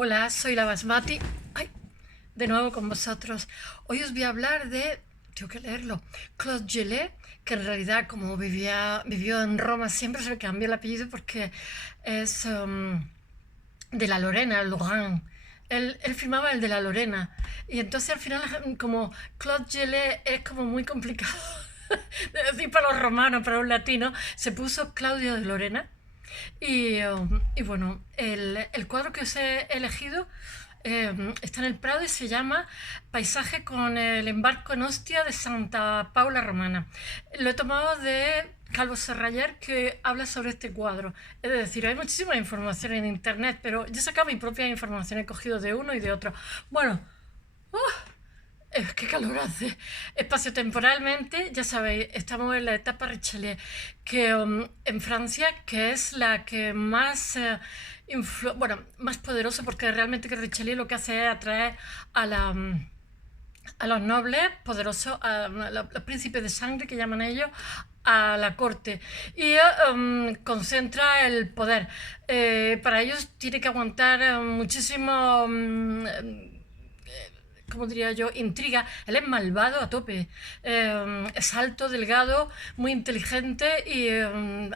Hola, soy la Basmati. Ay, de nuevo con vosotros. Hoy os voy a hablar de, tengo que leerlo, Claude Gillet, que en realidad como vivió en Roma siempre se le cambió el apellido porque es de la Lorena, Lorraine. Él firmaba el de la Lorena. Y entonces al final como Claude Gillet es como muy complicado de decir para los romanos, para un latino, se puso Claudio de Lorena. Y bueno, el cuadro que os he elegido está en el Prado y se llama Paisaje con el embarco en Ostia de Santa Paula Romana. Lo he tomado de Calvo Serrayer, que habla sobre este cuadro. Es decir, hay muchísima información en internet, pero yo he sacado mi propia información, he cogido de uno y de otro. Bueno, qué calor hace. Espaciotemporalmente, ya sabéis, estamos en la etapa Richelieu, que en Francia, que es la que más, bueno, más poderosa, porque realmente que Richelieu lo que hace es atraer a a los nobles poderosos, a los príncipes de sangre que llaman ellos, a la corte y concentra el poder. Para ellos tiene que aguantar muchísimo como diría yo, intriga. Él es malvado a tope. Es alto, delgado, muy inteligente y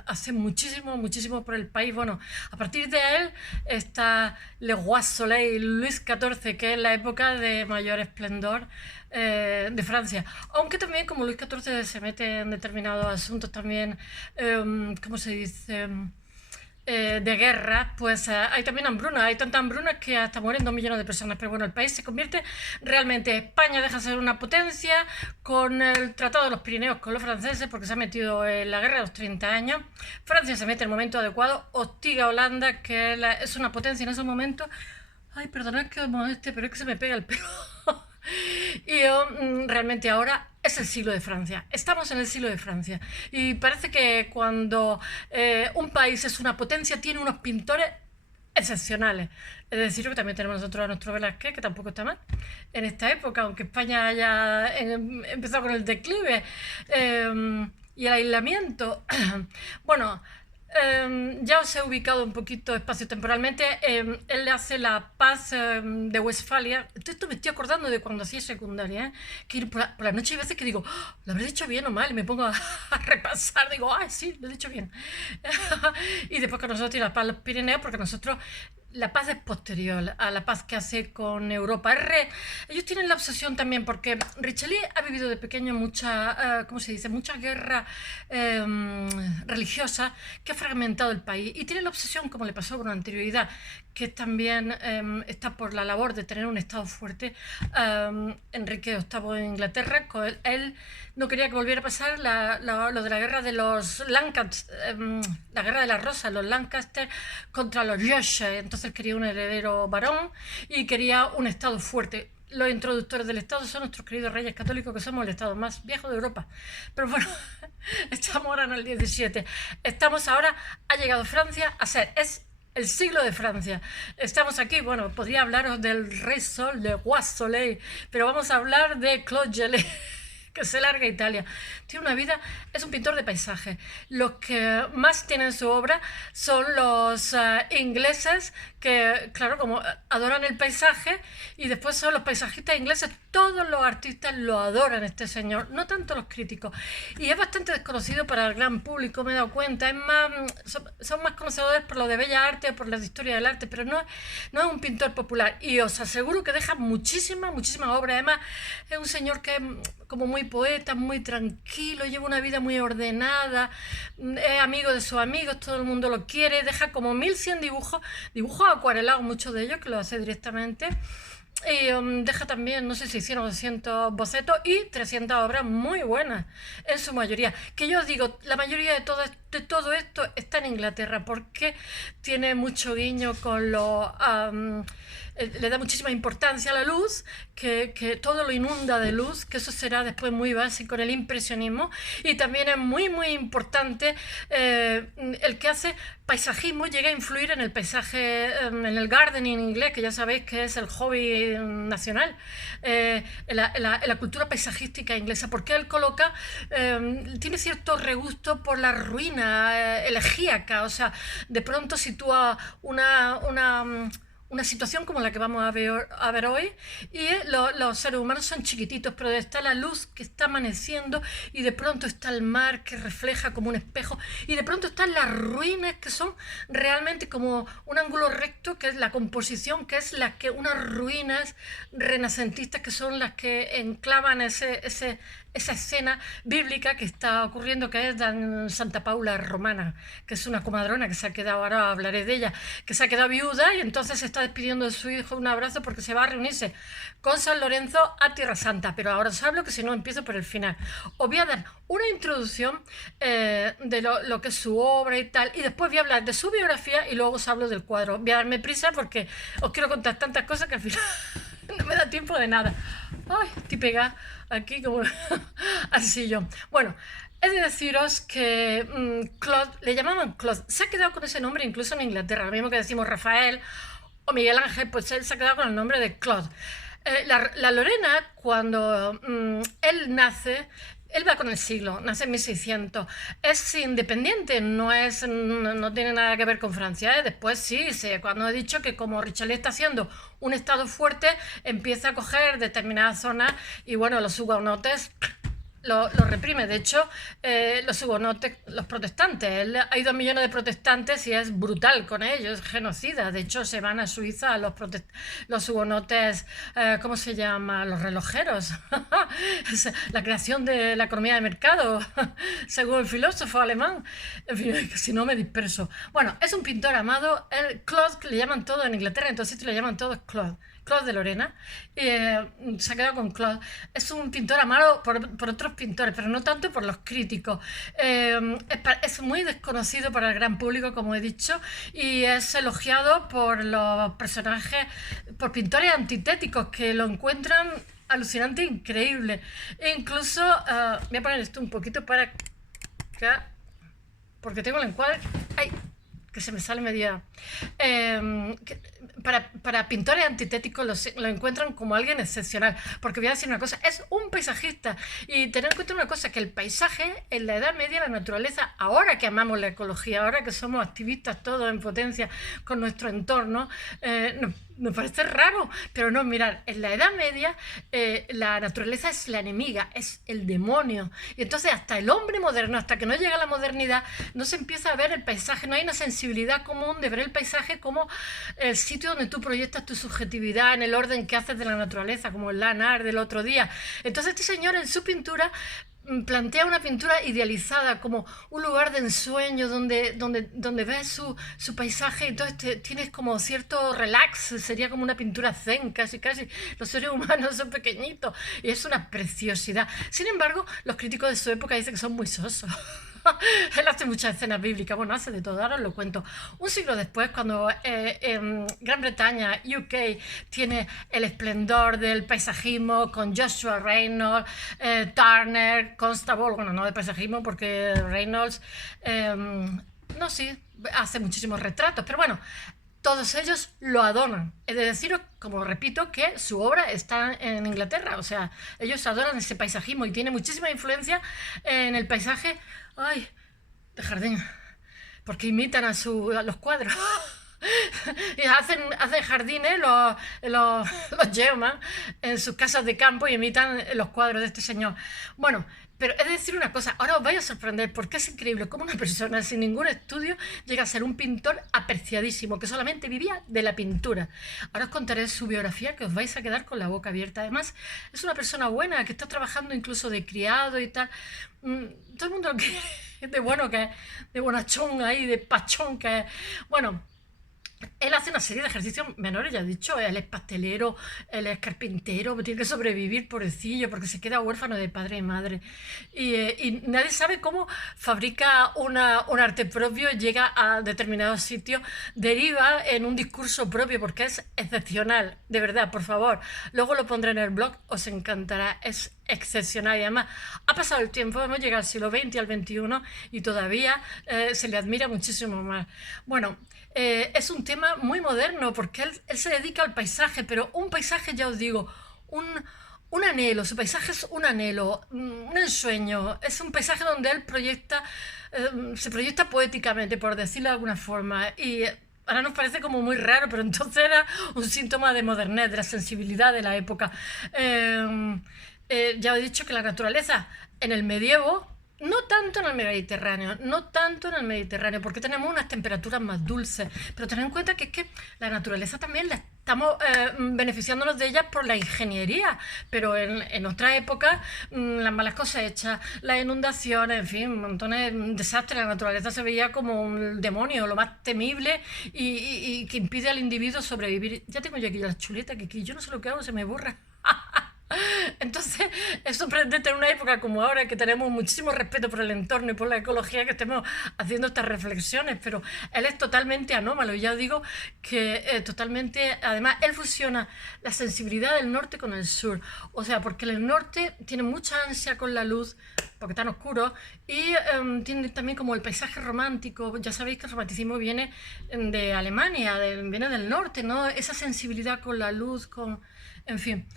hace muchísimo, muchísimo por el país. Bueno, a partir de él está Le Roi Soleil, Luis XIV, que es la época de mayor esplendor de Francia. Aunque también como Luis XIV se mete en determinados asuntos también, ¿cómo se dice? De guerra, pues hay también hambruna, hay tanta hambruna que hasta mueren 2 millones de personas, pero bueno, el país se convierte realmente, España deja de ser una potencia con el Tratado de los Pirineos con los franceses porque se ha metido en la guerra de los 30 años, Francia se mete en el momento adecuado, hostiga a Holanda, que es una potencia en esos momentos. Ay, perdonad que os moleste, pero es que se me pega el pelo. Y realmente ahora es el siglo de Francia. Estamos en el siglo de Francia. Y parece que cuando un país es una potencia, tiene unos pintores excepcionales. Es decir, que también tenemos nosotros a nuestro Velázquez, que tampoco está mal en esta época, aunque España haya empezado con el declive y el aislamiento. Bueno, ya os he ubicado un poquito espacio-temporalmente. Él hace la paz de Westfalia. Esto me estoy acordando de cuando hacía secundaria, que ir por la noche hay veces que digo, "Oh, ¿lo habré dicho bien o mal?" Y me pongo a repasar, digo, "Ah, sí, lo he dicho bien." Y después que nosotros tiene la paz de los Pirineos, porque nosotros la paz es posterior a la paz que hace con Europa. Ellos tienen la obsesión también, porque Richelieu ha vivido de pequeño mucha, ¿cómo se dice? Mucha guerra religiosa que ha fragmentado el país. Y tiene la obsesión, como le pasó con anterioridad, que también está por la labor de tener un Estado fuerte. Enrique VIII en Inglaterra, él no quería que volviera a pasar lo de la guerra de los Lancaster, la guerra de las Rosas, los Lancaster contra los Yorkshire. Entonces él quería un heredero varón y quería un Estado fuerte. Los introductores del Estado son nuestros queridos reyes católicos, que somos el Estado más viejo de Europa. Pero bueno, estamos ahora en el 17. Estamos ahora, ha llegado Francia a ser, es el siglo de Francia. Estamos aquí, bueno, podría hablaros del Rey Sol, de Roi Soleil, pero vamos a hablar de Claude Gelée, que se larga Italia. Tiene una vida, es un pintor de paisaje. Los que más tienen su obra son los ingleses, que claro, como adoran el paisaje, y después son los paisajistas ingleses. Todos los artistas lo adoran, este señor, no tanto los críticos. Y es bastante desconocido para el gran público, me he dado cuenta. Es más, son más conocedores por lo de Bellas Artes, por la de historia del arte, pero no es un pintor popular. Y os aseguro que deja muchísimas, muchísimas obras. Además, es un señor que es como muy poeta, muy tranquilo, lleva una vida muy ordenada, es amigo de sus amigos, todo el mundo lo quiere, deja como 1100 dibujos acuarelados, muchos de ellos que lo hace directamente. Y deja también, no sé si 100 o 200 bocetos y 300 obras muy buenas, en su mayoría. Que yo os digo, la mayoría de todo esto está en Inglaterra, porque tiene mucho guiño con le da muchísima importancia a la luz, que todo lo inunda de luz, que eso será después muy básico en el impresionismo. Y también es muy, muy importante el que hace paisajismo, llega a influir en el paisaje, en el gardening inglés, que ya sabéis que es el hobby nacional, en la cultura paisajística inglesa, porque él coloca, tiene cierto regusto por la ruina elegíaca, o sea, de pronto sitúa una situación como la que vamos a ver hoy, y los seres humanos son chiquititos, pero está la luz que está amaneciendo, y de pronto está el mar que refleja como un espejo, y de pronto están las ruinas que son realmente como un ángulo recto, que es la composición, que es unas ruinas renacentistas que son las que enclavan esa escena bíblica que está ocurriendo, que es en Santa Paula Romana, que es una comadrona que se ha quedado, ahora hablaré de ella, que se ha quedado viuda y entonces se está despidiendo de su hijo, un abrazo, porque se va a reunirse con San Lorenzo a Tierra Santa. Pero ahora os hablo, que si no empiezo por el final. Os voy a dar una introducción de lo que es su obra y tal, y después voy a hablar de su biografía y luego os hablo del cuadro. Voy a darme prisa porque os quiero contar tantas cosas que al final no me da tiempo de nada. Ay, estoy pegada aquí como así yo. Bueno, he de deciros que Claude, le llamaban Claude, se ha quedado con ese nombre incluso en Inglaterra, lo mismo que decimos Rafael o Miguel Ángel, pues él se ha quedado con el nombre de Claude. La Lorena, cuando él nace, él va con el siglo, nace en 1600, es independiente, no tiene nada que ver con Francia, ¿eh? Después sí, cuando he dicho que como Richelieu está haciendo un estado fuerte, empieza a coger determinadas zonas y bueno, los hugonotes lo reprime. De hecho, los hugonotes, los protestantes, hay 2 millones de protestantes y es brutal con ellos, es genocida. De hecho, se van a Suiza los hugonotes, ¿cómo se llama? Los relojeros. La creación de la economía de mercado, según el filósofo alemán. En fin, si no me disperso. Bueno, es un pintor amado, Claude, que le llaman todo en Inglaterra, entonces le llaman todos Claude. Claude de Lorena, se ha quedado con Claude. Es un pintor amado por otros pintores, pero no tanto por los críticos. Es muy desconocido para el gran público, como he dicho, y es elogiado por los personajes, por pintores antitéticos que lo encuentran alucinante, increíble. E incluso, voy a poner esto un poquito para que, porque tengo el encuadre. ¡Ay! Que se me sale media. Para pintores antitéticos lo encuentran como alguien excepcional, porque voy a decir una cosa, es un paisajista, y tener en cuenta una cosa, que el paisaje en la Edad Media, la naturaleza, ahora que amamos la ecología, ahora que somos activistas todos en potencia con nuestro entorno, nos parece raro, pero no, mirad, en la Edad Media la naturaleza es la enemiga, es el demonio, y entonces hasta el hombre moderno, hasta que no llega la modernidad, no se empieza a ver el paisaje, no hay una sensibilidad común de ver el paisaje como el sitio donde tú proyectas tu subjetividad en el orden que haces de la naturaleza, como el Lanar del otro día. Entonces este señor en su pintura plantea una pintura idealizada como un lugar de ensueño donde ves su paisaje y entonces tienes como cierto relax, sería como una pintura zen, casi. Los seres humanos son pequeñitos y es una preciosidad. Sin embargo, los críticos de su época dicen que son muy sosos. Él hace muchas escenas bíblicas, bueno, hace de todo, ahora os lo cuento. Un siglo después, cuando en Gran Bretaña, UK, tiene el esplendor del paisajismo con Joshua Reynolds, Turner, Constable, bueno, no de paisajismo porque Reynolds, no, sí, hace muchísimos retratos, pero bueno, todos ellos lo adoran. He de deciros, como repito, que su obra está en Inglaterra, o sea, ellos adoran ese paisajismo y tiene muchísima influencia en el paisaje, de jardín, porque imitan a los cuadros. Y hacen jardines los geoman en sus casas de campo y imitan los cuadros de este señor. Bueno, pero he de decir una cosa, ahora os vais a sorprender porque es increíble cómo una persona sin ningún estudio llega a ser un pintor apreciadísimo, que solamente vivía de la pintura. Ahora os contaré su biografía, que os vais a quedar con la boca abierta. Además, es una persona buena, que está trabajando incluso de criado y tal. Todo el mundo lo quiere, de bueno que es, de bonachón ahí, de pachón que es. Bueno, él hace una serie de ejercicios menores, ya he dicho, él es pastelero, él es carpintero, tiene que sobrevivir, pobrecillo, porque se queda huérfano de padre y madre. Y nadie sabe cómo fabrica un arte propio, llega a determinados sitios, deriva en un discurso propio, porque es excepcional, de verdad, por favor. Luego lo pondré en el blog, os encantará, es excepcional. Y además, ha pasado el tiempo, hemos llegado al siglo XX y al XXI, y todavía se le admira muchísimo más. Bueno, es un tema muy moderno porque él se dedica al paisaje, pero un paisaje, ya os digo, un anhelo, su paisaje es un anhelo, un ensueño, es un paisaje donde él se proyecta poéticamente, por decirlo de alguna forma, y ahora nos parece como muy raro, pero entonces era un síntoma de modernez, de la sensibilidad de la época. Eh, ya he dicho que la naturaleza en el medievo, no tanto en el Mediterráneo, no tanto en el Mediterráneo, porque tenemos unas temperaturas más dulces, pero tened en cuenta que es que la naturaleza también la estamos beneficiándonos de ella por la ingeniería, pero en otra época las malas cosechas, las inundaciones, en fin, montones de desastres. La naturaleza se veía como un demonio, lo más temible y que impide al individuo sobrevivir. Ya tengo yo aquí la chuleta, que aquí yo no sé lo que hago, se me borra. Entonces, es sorprendente en una época como ahora, que tenemos muchísimo respeto por el entorno y por la ecología, que estemos haciendo estas reflexiones, pero él es totalmente anómalo. Ya digo que totalmente, además, él fusiona la sensibilidad del norte con el sur. O sea, porque el norte tiene mucha ansia con la luz, porque tan oscuro, y tiene también como el paisaje romántico. Ya sabéis que el romanticismo viene de Alemania, viene del norte, ¿no? Esa sensibilidad con la luz, con... En fin,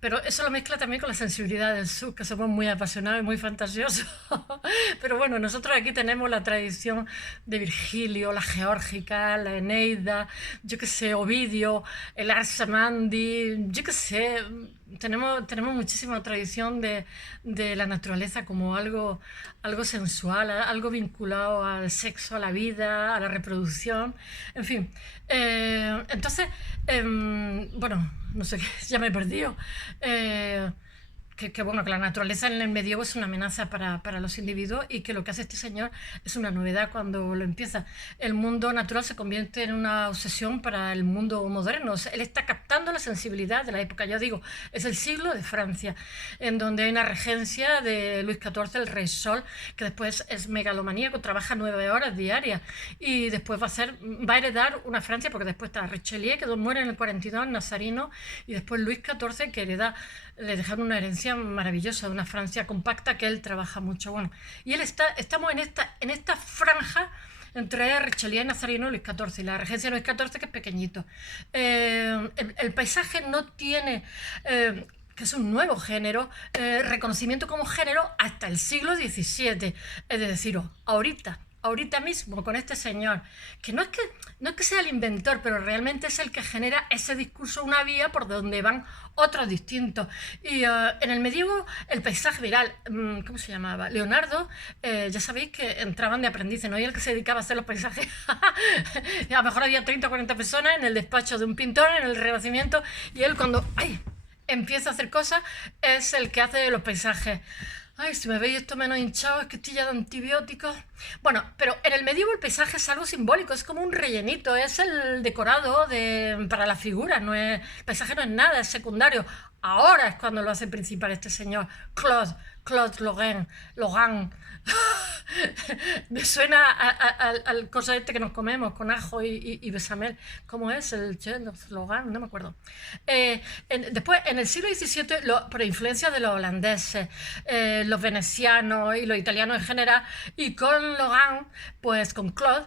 pero eso lo mezcla también con la sensibilidad del sur, que somos muy apasionados y muy fantasiosos. Pero bueno, nosotros aquí tenemos la tradición de Virgilio, la Geórgica, la Eneida, yo qué sé, Ovidio, el Ars Amandi, yo qué sé. Tenemos muchísima tradición de la naturaleza como algo sensual, algo vinculado al sexo, a la vida, a la reproducción, en fin. Entonces, bueno, no sé, ya me he perdido. Eh, bueno, que la naturaleza en el medievo es una amenaza para los individuos, y que lo que hace este señor es una novedad cuando lo empieza. El mundo natural se convierte en una obsesión para el mundo moderno. O sea, él está captando la sensibilidad de la época. Ya digo, es el siglo de Francia, en donde hay una regencia de Luis XIV, el rey Sol, que después es megalomaníaco, trabaja 9 horas diarias, y después va a heredar una Francia, porque después está Richelieu, que muere en el 42, Nazarino, y después Luis XIV, que le dejaron una herencia maravillosa de una Francia compacta, que él trabaja mucho. Bueno, y estamos en esta franja entre Richelieu y Nazarino, Luis XIV, y la regencia de Luis XIV, que es pequeñito. El paisaje no tiene... que es un nuevo género, reconocimiento como género hasta el siglo XVII. Es decir, ahorita mismo, con este señor, que no es que sea el inventor, pero realmente es el que genera ese discurso, una vía por donde van otros distintos. Y en el medievo, el paisaje viral, ¿cómo se llamaba? Leonardo, ya sabéis que entraban de aprendices, ¿no? Y el que se dedicaba a hacer los paisajes. A lo mejor había 30 o 40 personas en el despacho de un pintor, en el Renacimiento, y él cuando empieza a hacer cosas, es el que hace los paisajes. Ay, si me veis esto menos hinchado, es que estoy ya de antibióticos. Bueno, pero en el medievo el paisaje es algo simbólico, es como un rellenito, es el decorado para las figuras, el paisaje no es nada, es secundario. Ahora es cuando lo hace principal este señor, Claude Lorrain. Me suena al cosa este que nos comemos con ajo y bechamel. ¿Cómo es? El Lorrain, no me acuerdo. Después, en el siglo XVII, por influencia de los holandeses, los venecianos y los italianos en general, y con Lorrain, pues con Claude,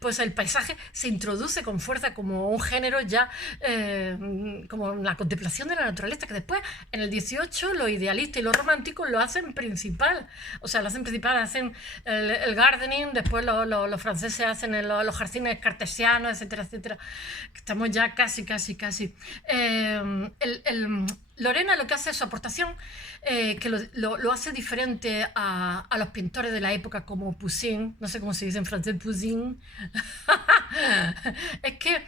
pues el paisaje se introduce con fuerza como un género ya, como la contemplación de la naturaleza, que después, en el XVIII, los idealistas y los románticos lo hacen principal. O sea, lo hacen principal, hacen el gardening, después los franceses hacen los jardines cartesianos, etcétera, etcétera. Estamos ya casi. Lorena lo que hace es su aportación, que lo hace diferente a los pintores de la época, como Poussin, no sé cómo se dice en francés, Poussin. Es que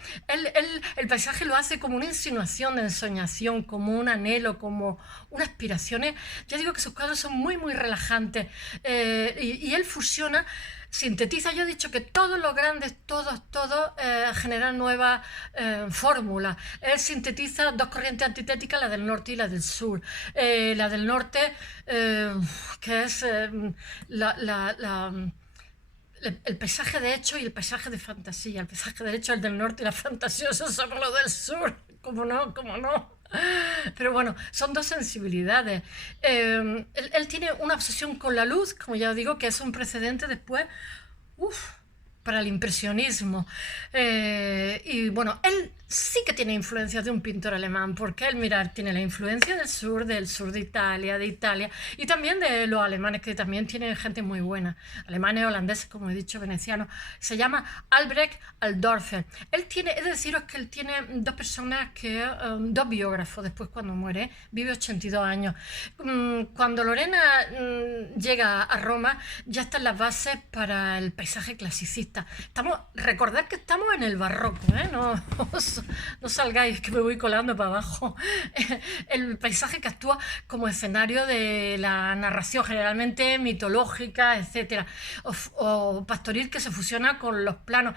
el paisaje lo hace como una insinuación de ensoñación, como un anhelo, como unas aspiraciones. Ya digo que sus cuadros son muy, muy relajantes, y él fusiona, sintetiza. Yo he dicho que todos los grandes, todos generan nuevas fórmulas. Él sintetiza dos corrientes antitéticas, la del norte y la del sur. La del norte, que es el paisaje de hecho y el paisaje de fantasía. El paisaje de hecho, el del norte, y la fantasía, eso son los del sur. ¿Cómo no? Pero bueno, son dos sensibilidades. Él tiene una obsesión con la luz, como ya digo, que es un precedente después para el impresionismo. Y bueno, él sí que tiene influencias de un pintor alemán, porque el mirar tiene la influencia del sur de Italia, y también de los alemanes, que también tienen gente muy buena, alemanes, holandeses, como he dicho, venecianos. Se llama Albrecht Aldorfer. Él tiene, es deciros que él tiene dos personas que, dos biógrafos después cuando muere, vive 82 años. Cuando Lorena llega a Roma, ya están las bases para el paisaje clasicista. Recordad que estamos en el barroco, ¿eh? No salgáis, que me voy colando para abajo. El paisaje que actúa como escenario de la narración, generalmente mitológica, etcétera, o pastoril, que se fusiona con los planos.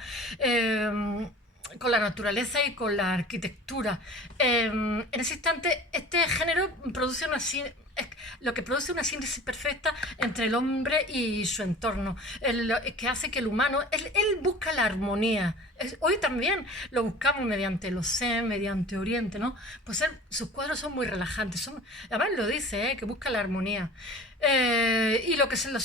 Con la naturaleza y con la arquitectura. En ese instante, este género produce lo que produce una síntesis perfecta entre el hombre y su entorno, que hace que el humano, él busca la armonía. Hoy también lo buscamos mediante los Zen, mediante Oriente, ¿no? Pues sus cuadros son muy relajantes, además lo dice, que busca la armonía. Y lo que se lo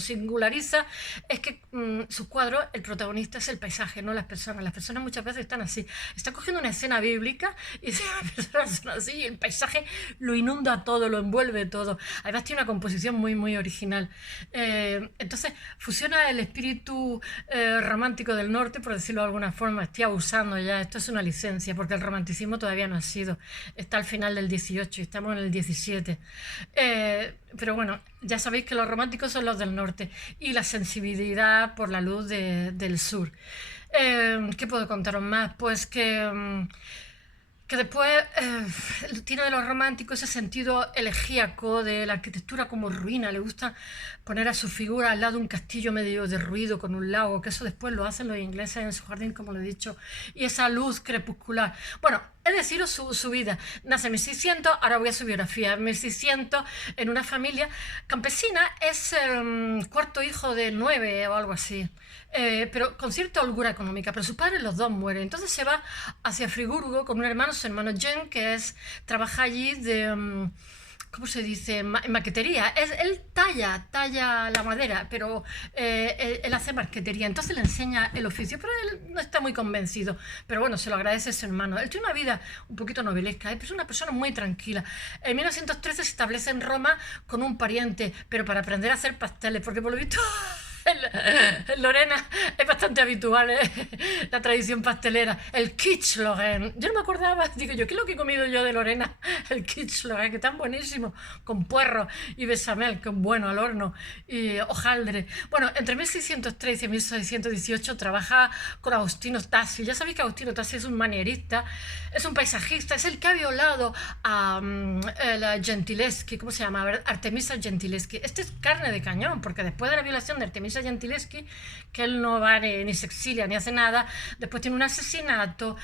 singulariza es que sus cuadros, el protagonista es el paisaje, no las personas. Las personas muchas veces están así. Está cogiendo una escena bíblica y las personas son así y el paisaje lo inunda todo, lo envuelve todo. Además tiene una composición muy, muy original. Entonces fusiona el espíritu romántico del norte, por decirlo de alguna forma. Estoy abusando ya, esto es una licencia, porque el romanticismo todavía no ha sido. Está al final del 18 y estamos en el 17. Pero bueno, ya sabéis que los románticos son los del norte y la sensibilidad por la luz del sur. ¿Qué puedo contaros más? Pues que después tiene de los románticos ese sentido elegíaco de la arquitectura como ruina. Le gusta poner a su figura al lado de un castillo medio derruido con un lago, que eso después lo hacen los ingleses en su jardín, como lo he dicho, y esa luz crepuscular. Bueno, es deciros su vida. Nace en 1600, ahora voy a su biografía. En 1600, en una familia campesina, es el cuarto hijo de 9 o algo así. Pero con cierta holgura económica, pero sus padres los dos mueren. Entonces se va hacia Friburgo con un hermano, su hermano Jen, que trabaja allí de, ¿cómo se dice? En maquetería. Él talla la madera, pero él hace marquetería. Entonces le enseña el oficio, pero él no está muy convencido. Pero bueno, se lo agradece a su hermano. Él tiene una vida un poquito novelesca, pero es una persona muy tranquila. En 1913 se establece en Roma con un pariente, pero para aprender a hacer pasteles, porque por lo visto en Lorena es bastante habitual la tradición pastelera, el Kitschloren. Yo no me acordaba, digo yo, ¿qué es lo que he comido yo de Lorena? El Kitschloren, que tan buenísimo, con puerro y bechamel, que bueno, al horno, y hojaldre. Bueno, entre 1613 y 1618 trabaja con Agostino Tassi. Ya sabéis que Agostino Tassi es un manierista, es un paisajista, es el que ha violado a la Gentileschi, ¿cómo se llama? A ver, Artemisa Gentileschi. Este es carne de cañón, porque después de la violación de Artemisa Gentileschi, que él no va ni se exilia ni hace nada, después tiene un asesinato,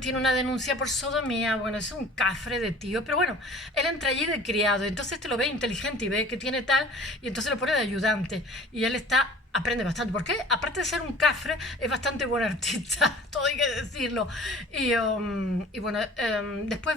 tiene una denuncia por sodomía, bueno, es un cafre de tío, pero bueno, él entra allí de criado, entonces te lo ve inteligente y ve que tiene tal, y entonces lo pone de ayudante, y él aprende bastante, porque aparte de ser un cafre, es bastante buen artista, todo hay que decirlo. Y bueno, después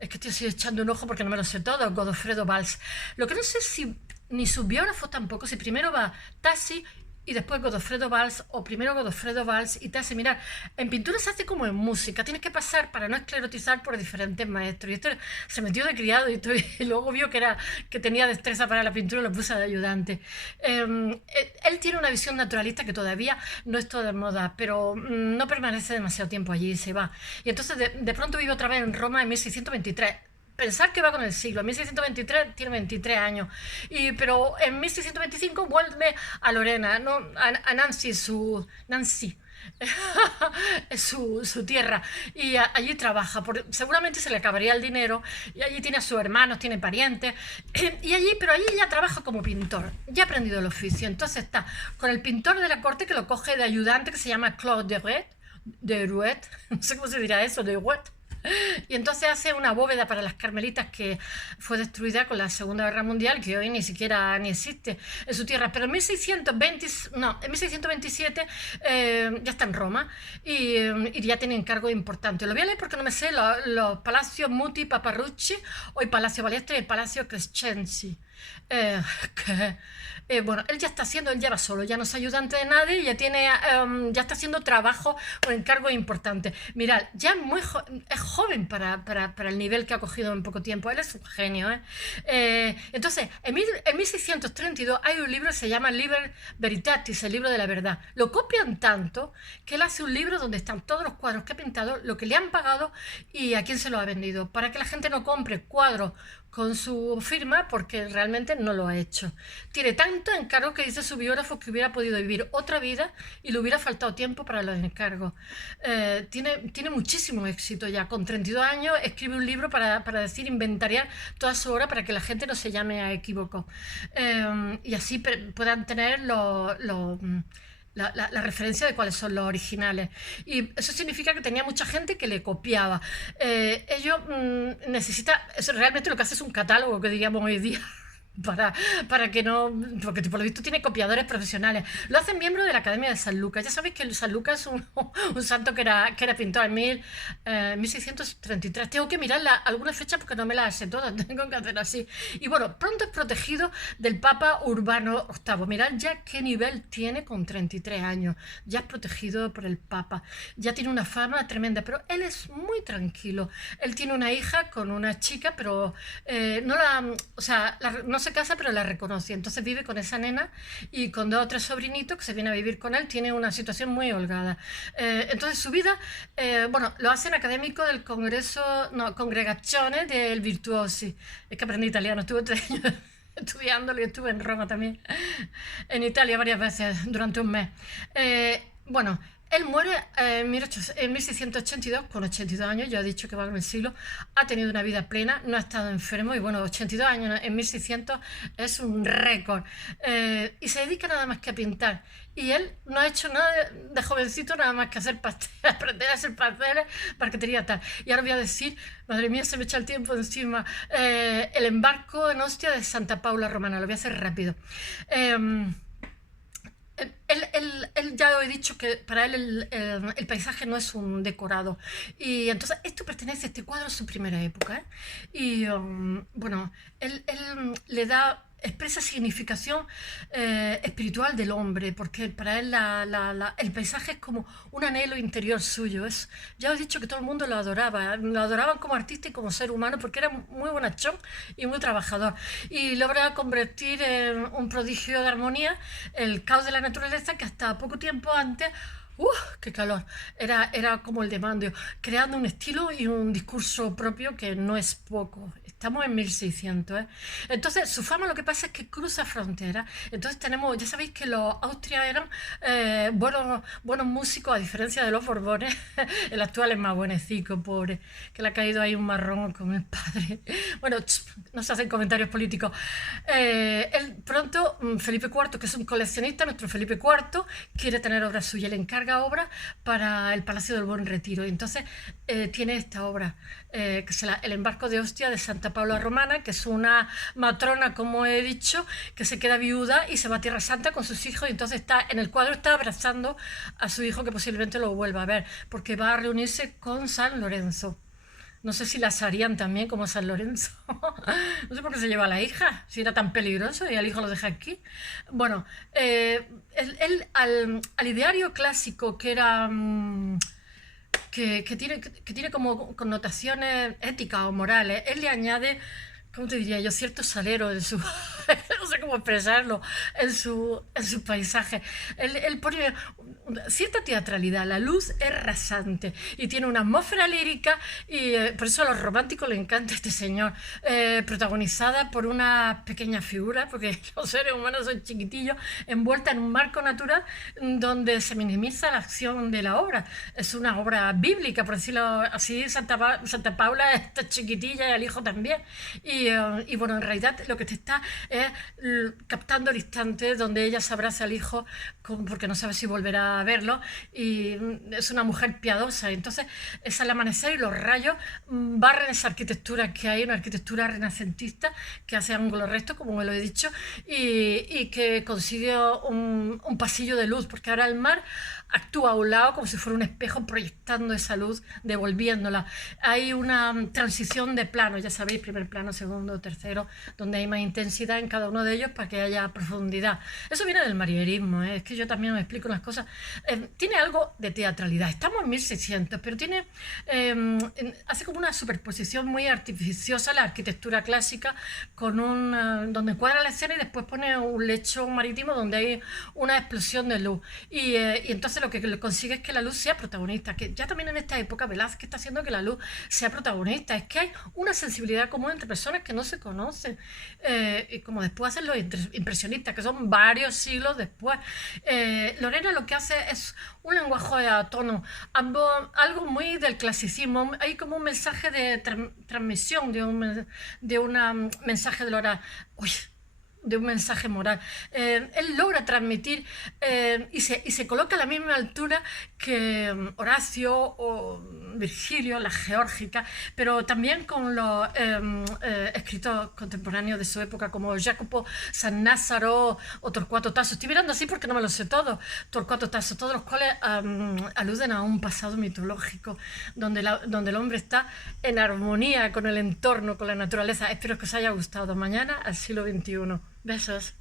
es que estoy echando un ojo porque no me lo sé todo, Godofredo Valls. Lo que no sé si ni su biógrafo tampoco, si primero va Tassi y después Godofredo Valls, o primero Godofredo Valls y Tassi. Mirad, en pintura se hace como en música, tienes que pasar para no esclerotizar por diferentes maestros. Y esto se metió de criado y luego vio que tenía destreza para la pintura y lo puso de ayudante. Él tiene una visión naturalista que todavía no es toda de moda, pero no permanece demasiado tiempo allí y se va. Y entonces de pronto vive otra vez en Roma en 1623. Pensar que va con el siglo. En 1623 tiene 23 años. Pero en 1625 vuelve a Lorena, ¿no? A Nancy, su tierra, y allí trabaja. Seguramente se le acabaría el dinero, y allí tiene a sus hermanos, tiene parientes, pero allí ya trabaja como pintor, ya ha aprendido el oficio. Entonces está con el pintor de la corte que lo coge de ayudante, que se llama Claude de Rouet, no sé cómo se dirá eso, de Rouet. Y entonces hace una bóveda para las carmelitas que fue destruida con la Segunda Guerra Mundial, que hoy ni siquiera existe en su tierra. Pero en 1627 ya está en Roma y ya tiene encargos importantes. Lo voy a leer porque no me sé los Palacios Muti Paparucci, o el Palacio Balestre y el Palacio Crescenzi. bueno, él ya va solo, ya no es ayudante de nadie, ya está haciendo trabajo o encargos importantes. Mirad, ya es joven para el nivel que ha cogido en poco tiempo, él es un genio, ¿eh? Entonces, en 1632 hay un libro que se llama Liber Veritatis, el libro de la verdad. Lo copian tanto que él hace un libro donde están todos los cuadros que ha pintado, lo que le han pagado y a quién se lo ha vendido, para que la gente no compre cuadros con su firma porque realmente no lo ha hecho. Tiene tanto encargo que dice su biógrafo que hubiera podido vivir otra vida y le hubiera faltado tiempo para los encargos. Tiene muchísimo éxito ya. Con 32 años escribe un libro para decir, inventariar toda su obra para que la gente no se llame a equívoco. Y así puedan tener la referencia de cuáles son los originales. Y eso significa que tenía mucha gente que le copiaba. Ellos necesitan, realmente lo que hace es un catálogo, que diríamos hoy día. Para que no, porque por lo visto tiene copiadores profesionales. Lo hacen miembro de la Academia de San Lucas. Ya sabéis que San Lucas es un santo que era pintor en 1633. Tengo que mirar algunas fechas porque no me las sé todas, tengo que hacer así. Y bueno, pronto es protegido del Papa Urbano VIII. Mirad ya qué nivel tiene con 33 años. Ya es protegido por el Papa. Ya tiene una fama tremenda, pero él es muy tranquilo. Él tiene una hija con una chica, pero no se casa, pero la reconoce. Entonces vive con esa nena y con 2 o 3 sobrinitos que se vienen a vivir con él. Tiene una situación muy holgada. Entonces su vida, lo hacen académico del Congregazione del Virtuosi. Es que aprendí italiano, estuve 3 años estudiándolo y estuve en Roma también, en Italia varias veces durante un mes. Él muere en 1682 con 82 años, ya he dicho que va en el siglo, ha tenido una vida plena, no ha estado enfermo y bueno, 82 años en 1600 es un récord. Y se dedica nada más que a pintar. Y él no ha hecho nada de jovencito, nada más que hacer pasteles, aprender a hacer pasteles, parquetería tal. Y ahora voy a decir, madre mía, se me echa el tiempo encima, el embarco en Ostia de Santa Paula Romana, lo voy a hacer rápido. Él ya he dicho que para él el paisaje no es un decorado. Y entonces esto pertenece a este cuadro a su primera época, ¿eh? Y él le da expresa significación espiritual del hombre, porque para él el paisaje es como un anhelo interior suyo. Ya os he dicho que todo el mundo lo adoraban como artista y como ser humano, porque era muy bonachón y muy trabajador. Y logra convertir en un prodigio de armonía el caos de la naturaleza que hasta poco tiempo antes... ¡Qué calor! Era como el de Mandio, creando un estilo y un discurso propio que no es poco. Estamos en 1600, ¿eh? Entonces, su fama lo que pasa es que cruza fronteras. Entonces ya sabéis que los Austrias eran buenos músicos, a diferencia de los Borbones. El actual es más buenecico, pobre, que le ha caído ahí un marrón con el padre. Bueno, no se hacen comentarios políticos. Felipe IV, que es un coleccionista, nuestro Felipe IV, quiere tener obras suyas, le encarga obras para el Palacio del Buen Retiro. Y entonces tiene esta obra, que es el embarco de Ostia de Santa Paula Romana, que es una matrona, como he dicho, que se queda viuda y se va a Tierra Santa con sus hijos, y entonces en el cuadro está abrazando a su hijo, que posiblemente lo vuelva a ver, porque va a reunirse con San Lorenzo. No sé si las harían también como San Lorenzo. No sé por qué se lleva a la hija, si era tan peligroso y al hijo lo deja aquí. Bueno, él al ideario clásico, que era... que tiene como connotaciones éticas o morales, él le añade, ¿cómo te diría yo?, cierto salero en su... no sé cómo expresarlo, en su paisaje. Él pone cierta teatralidad, la luz es rasante y tiene una atmósfera lírica, y por eso a los románticos les encanta este señor, protagonizada por una pequeña figura, porque los seres humanos son chiquitillos, envuelta en un marco natural donde se minimiza la acción de la obra. Es una obra bíblica, por decirlo así. Santa Paula está chiquitilla y el hijo también, y bueno, en realidad lo que te está es captando el instante donde ella se abraza al hijo porque no sabe si volverá a verlo, y es una mujer piadosa. Entonces es el amanecer y los rayos barren esa arquitectura que hay, una arquitectura renacentista que hace ángulo recto, como me lo he dicho, y que consigue un pasillo de luz, porque ahora el mar actúa a un lado como si fuera un espejo proyectando esa luz, devolviéndola. Hay una transición de plano, ya sabéis, primer plano, segundo, tercero, donde hay más intensidad en cada uno de de ellos para que haya profundidad. Eso viene del manierismo, es que yo también me explico unas cosas. Tiene algo de teatralidad. Estamos en 1600, pero tiene hace como una superposición muy artificiosa la arquitectura clásica con donde cuadra la escena y después pone un lecho marítimo donde hay una explosión de luz. Y entonces lo que consigue es que la luz sea protagonista, que ya también en esta época Velázquez está haciendo que la luz sea protagonista. Es que hay una sensibilidad común entre personas que no se conocen. Y como después hacen los impresionistas, que son varios siglos después. Lorena lo que hace es un lenguaje a tono, algo muy del clasicismo. Hay como un mensaje de transmisión, de un mensaje de Lora. Uy, de un mensaje moral. Él logra transmitir y se coloca a la misma altura que Horacio o Virgilio, la geórgica, pero también con los escritos contemporáneos de su época como Jacopo Sannazaro o Torquato Tasso. Estoy mirando así porque no me lo sé todo. Torquato Tasso, todos los cuales aluden a un pasado mitológico donde el hombre está en armonía con el entorno, con la naturaleza. Espero que os haya gustado. Mañana al siglo XXI. Besos.